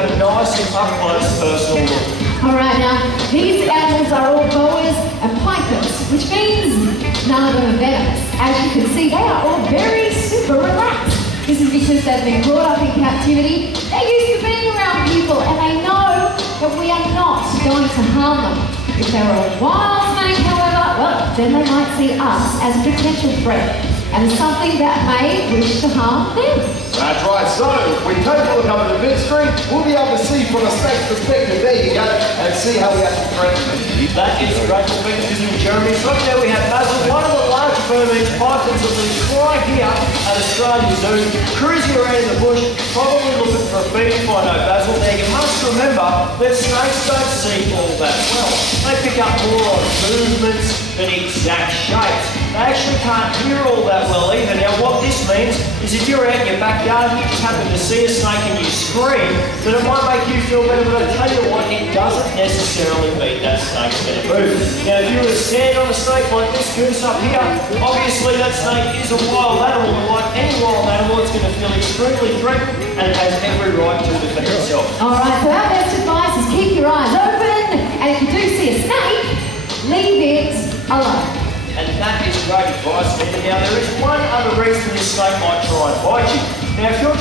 have a nice and up-close personal look. Alright, now, these animals are all boas and pipers, which means none of them are venomous. As you can see, they are all very super relaxed. This is because they've been brought up in captivity. They're used to being around people, and they know that we are not going to harm them. If they were a wild snake, however, well, then they might see us as a potential threat and something that may wish to harm them. That's right, so when we take a look up at the mid-screen, we'll be able to see from a snake's perspective, there you go, and see how we actually threaten them. That is great for Michl and Jeremy. So up there we have Basil, one of the large Burmese pythons that lives right here at Australia Zoo, cruising around in the bush, probably looking for a feed if I know Basil. Now you must remember that snakes don't see all that well. They pick up more on movements than exact shapes. They actually can't hear all that well either. Now what this means is if you're out in your backyard and you just happen to see a snake and you scream, then it might make you feel better, but I tell you what, it doesn't necessarily mean that snake's going to move. Now if you were to stand on a snake like this goose up here, obviously that snake is a wild animal, and like any wild animal, it's going to feel extremely threatened and it has every right to defend itself. Alright, so our best advice is keep your eyes open, and if you do see a snake, leave it alone. And that is great advice, Linda. Now, there is one other reason this snake might try and bite you. Now, if you're